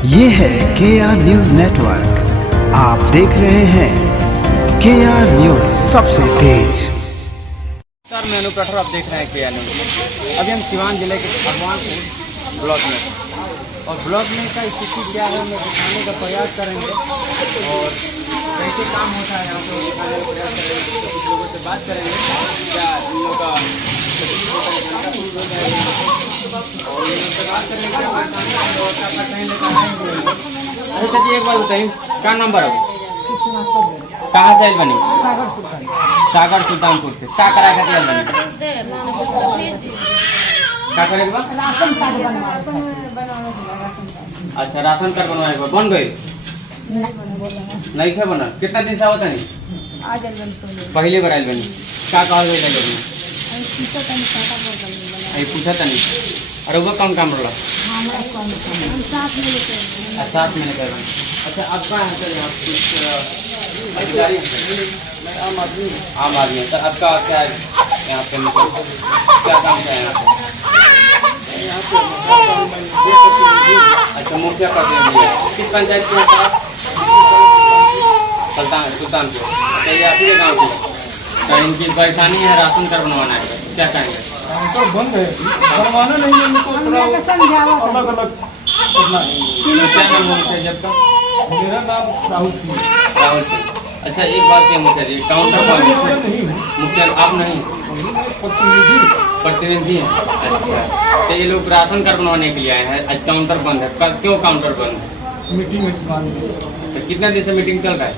ये है KR news network. आप देख रहे हैं KR न्यूज, सबसे तेज। सर मैं अनुप्राठर, आप देख रहे हैं KR न्यूज। अभी हम सिवान जिले के भगवानपुर ब्लॉक में, और ब्लॉक में का स्थिति क्या है मैं दिखाने का प्रयास करेंगे और कैसे काम होता है यहाँ पर दिखाने का प्रयास करेंगे। कुछ लोगों से बात करेंगे क्या इन लोगों का और इन लोगों से बात करेंगे क्या कहीं लेकर आएंगे। अच्छा जी, एक बात बताइए, क्या नंबर है? कहाँ से बनी? सागर सुल्तानपुर से। क्या करा खातिर बनी? क्या करेगा? राशन कार्ड बनवा। अच्छा, राशन कार्ड बनवाएगा। बन गए? नहीं थे बना। कितना दिन से होता नहीं? पहले बार आयल बनी। क्या कहा गई लगे? पूछा था नहीं। अरे वो कम काम रहा साथ में लेकर। अच्छा, अब क्या है सर यहाँ कुछ अधिकारी? आम आदमी। सर आपका क्या है यहाँ पे? क्या काम है यहाँ पे? अच्छा, मुखिया कर देंगे। किस पंचायत के? सुल्तानपुर। अच्छा, ये आपके गाँव की? तो इनकी परेशानी है, राशन कार्ड बनवाना है, क्या कहेंगे? तो बन गए, बनवाना नहीं है इनको, थोड़ा अलग अलग करना है। क्या नाम है मुखिया जब का? मेरा नाम राहुल सिंह। राहुल सिंह। अच्छा, एक बात है मुखिया जी, काउंटर पर नहीं मुखिया आप नहीं, प्रतिनिधि हैं। अच्छा, तो ये लोग राशन कार्ड बनवाने के लिए आए हैं। आज काउंटर बंद है। क्यों काउंटर बंद है? मीटिंग में तो कितना दिन से मीटिंग चल रहा है?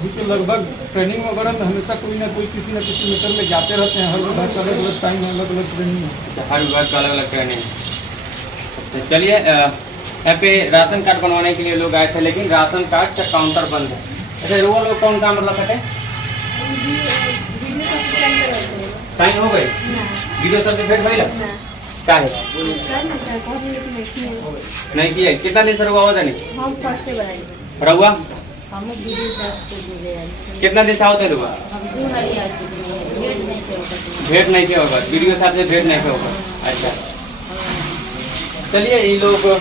अभी तो लगभग ट्रेनिंग वगैरह में हमेशा कोई ना कोई किसी न किसी मीटर में जाते रहते हैं। हर विभाग का अलग अलग टाइम है, अलग अलग ट्रेनिंग है। हर विभाग का अलग अलग ट्रेनिंग। तो चलिए, यहाँ पे राशन कार्ड बनवाने के लिए लोग आए थे, लेकिन राशन कार्ड का काउंटर बंद है। अच्छा, वो लोग कौन काम कर सकते हैं? साइन हो गए? वीडियो सर्टिफिकेट भैया क्या है? नहीं किया। कितना दिन से रहुआ था? नहीं रहुआ कितना दिन से होते रहुआ? भेंट नहीं किया होगा, वीडियो साहब से भेंट नहीं किया होगा। अच्छा, चलिए, ये लोग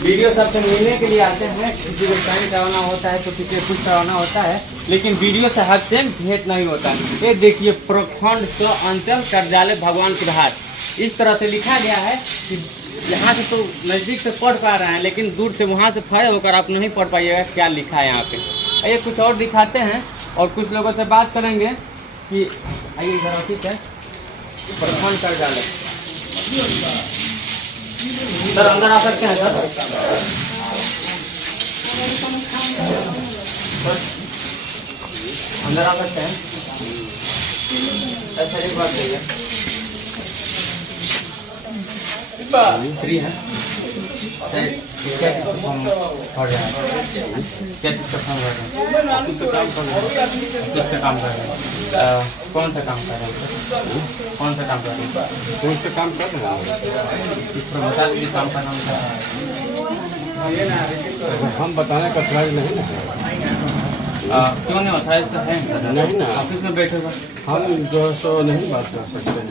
वीडियो साहब से मिलने के लिए आते हैं। किसी को साइन कराना होता है तो किसी को कुछ कराना होता है, लेकिन वीडियो साहब से भेंट नहीं होता। ये देखिए, प्रखंड अंचल कार्यालय भगवानपुर हाट, इस तरह से लिखा गया है कि यहाँ से तो नज़दीक से पढ़ पा रहे हैं, लेकिन दूर से वहाँ से खड़े होकर आप नहीं पढ़ पाइएगा क्या लिखा है यहाँ पे। आइए कुछ और दिखाते हैं और कुछ लोगों से बात करेंगे कि आइए इधर ऑफिस है प्रखंड कार्यालय। सर अंदर आ सकते हैं सर? अंदर आ सकते हैं? अच्छा, एक बात कहिए, फ्री है? क्या चीज़ का फॉर्म भर रहे हैं? क्या चीज़ का फॉर्म भर रहे हैं? किसका काम कर रहे हैं? कौन सा काम कर रहे हैं? कौन सा काम कर रहे हैं? कौन से काम कर रहे हैं? इस प्रमोशन के काम का नाम क्या है? हम बताने का ट्राई नहीं ना। क्यों नहीं होता है? तो है नहीं ना, ऑफिस में बैठे हुए हम जो है सो नहीं बात कर सकते हैं।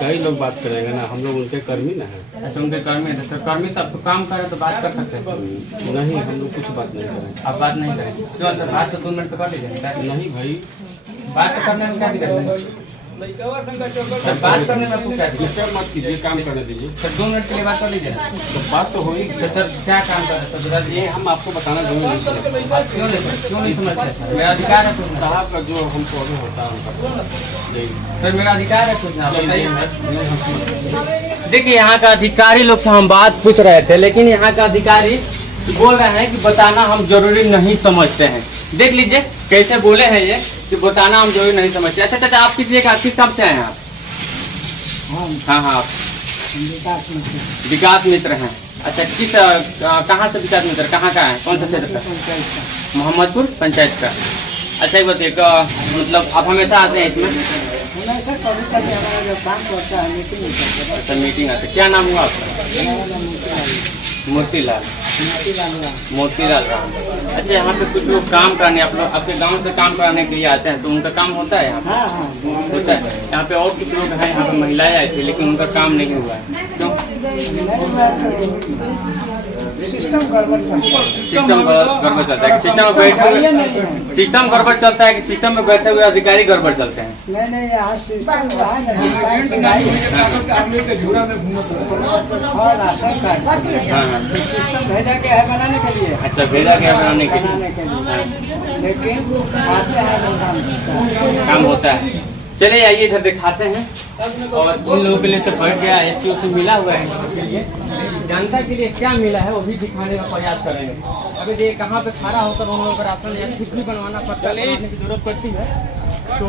कई लोग बात करेंगे ना, हम लोग उनके कर्मी ना है। अच्छा, उनके कर्मी है तो कर्मी तब तो काम करे तो बात कर सकते हैं। नहीं, हम लोग कुछ बात नहीं करेंगे। आप बात नहीं करें क्यों सर? बात तो 2 मिनट पे कर लीजिए। नहीं भाई, बात तो करने में क्या दिक्कत है? सर बात करने में आपको क्या दिक्कत? डिस्टर्ब मत कीजिए, काम करने दीजिए। सर 2 मिनट के लिए बात कर लीजिए। तो बात तो होगी। तो सर क्या काम कर रहे हैं सर? ये हम आपको बताना दूंगे नहीं। क्यों नहीं समझते सर? मेरा अधिकार है पूछना। साहब का जो हमको अभी होता है उनका सर मेरा अधिकार है पूछना, बताइए। देखिए, यहाँ का अधिकारी लोग से हम बात पूछ रहे थे, लेकिन यहाँ का अधिकारी बोल रहे हैं कि बताना हम जरूरी नहीं समझते हैं। देख लीजिए कैसे बोले हैं ये कि बताना हम जरूरी नहीं समझते। अच्छा चाचा, आप किस काम से आए हैं आप? हाँ हाँ, विकास मित्र हैं। अच्छा, किस कहाँ से विकास मित्र? कहाँ का है? कौन सा क्षेत्र का? मोहम्मदपुर पंचायत का। अच्छा, एक बताइए, मतलब आप हमेशा आते हैं इसमें? अच्छा, मीटिंग आते। क्या नाम हुआ आपका? मोतीलाल राम। अच्छा, यहाँ पे कुछ लोग काम करने, आप लोग आपके गांव से काम कराने के लिए आते हैं, तो उनका काम होता है यहाँ पे? होता है। यहाँ पे और कुछ लोग हैं, यहाँ पे महिलाएं आई थी, लेकिन उनका काम नहीं हुआ है। क्यों? सिस्टम गड़बड़ चलता है। सिस्टम गड़बड़ चलता है, सिस्टम में बैठे हुए सिस्टम गड़बड़ चलता है कि सिस्टम में बैठे हुए अधिकारी गड़बड़ चलते हैं। नहीं यहाँ सिस्टम रहा आदमी के झूरा में घूमत रहे। और राशन कार्ड हाँ। सिस्टम भेजा के है बनाने के लिए अच्छा, भेजा गया बनाने के लिए, लेकिन आते हैं काम होता है। चलिए आइए इधर दिखाते हैं। और उन लोगों के लिए तो बैठ गया, एसपीओ से मिला हुआ है, जनता के लिए क्या मिला है वो भी दिखाने का प्रयास करेंगे। अभी देखिए कहाँ पे खड़ा होकर उन लोगों का राशन या कुछ भी बनवाना पड़ता है, बनाने की जरूरत पड़ती है तो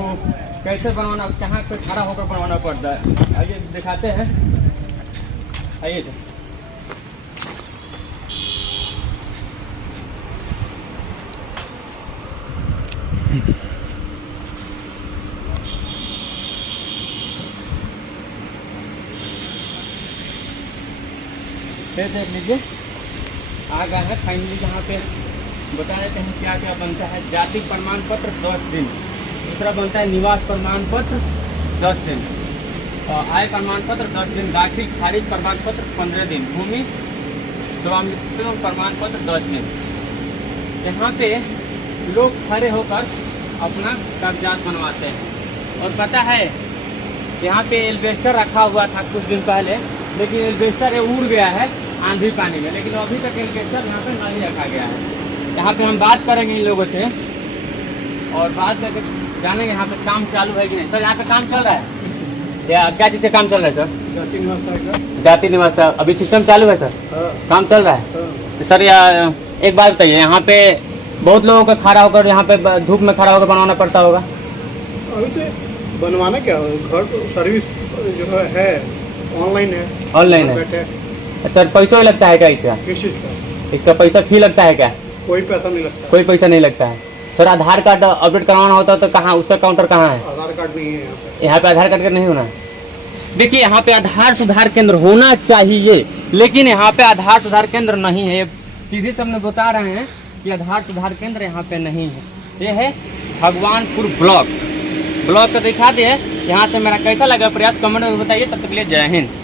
कैसे बनवाना, कहाँ पे खड़ा होकर बनवाना पड़ता है। आइए दिखाते हैं, आइए सर। फिर देख लीजिए आ गया है फाइनली, जहाँ पे बता देते हैं क्या क्या बनता है। जाति प्रमाण पत्र 10 दिन, दूसरा बनता है निवास प्रमाण पत्र 10 दिन, और आय प्रमाण पत्र 10 दिन, दाखिल खारिज प्रमाण पत्र 15 दिन, भूमि स्वामित्व प्रमाण पत्र 10 दिन। यहाँ पे लोग खड़े होकर अपना कागजात बनवाते हैं। और पता है यहाँ पे एल्वेस्टर रखा हुआ था कुछ दिन पहले, लेकिन एल्वेस्टर ये उड़ गया है आंधी पानी में, लेकिन अभी तक एल्वेस्टर यहाँ पे नहीं रखा गया है। यहाँ पे हम बात करेंगे इन लोगों से और बात करके जानेंगे यहाँ पे काम चालू है कि नहीं। सर यहाँ पे काम चल रहा है या क्या चीज से काम चल रहा है सर? जाति निवास अभी सिस्टम चालू है सर? काम चल रहा है तो सर एक बात बताइए, यहाँ पे बहुत लोगों को खड़ा होकर यहाँ पे धूप में खड़ा होकर बनवाना पड़ता होगा? अभी तो बनवाना क्या घर सर्विस जो है ऑनलाइन है। ऑनलाइन है? अच्छा सर, पैसा ही लगता है क्या इसका? किस चीज का? इसका पैसा फी लगता है क्या? कोई पैसा नहीं लगता। कोई पैसा नहीं लगता है। सर आधार कार्ड अपडेट करवाना होता है तो कहाँ, उसका काउंटर कहाँ है? आधार कार्ड नहीं है यहाँ पे। यहाँ पे आधार कार्ड का नहीं होना। देखिए यहाँ पे आधार सुधार केंद्र होना चाहिए, लेकिन यहाँ पे आधार सुधार केंद्र नहीं है। सीधे से हमने बता रहे हैं कि आधार सुधार केंद्र यहाँ पे नहीं है। ये है भगवानपुर ब्लॉक को दिखा दे। यहाँ से मेरा कैसा लगा प्रयास कमेंट में बताइए। तब तक के लिए जय हिंद।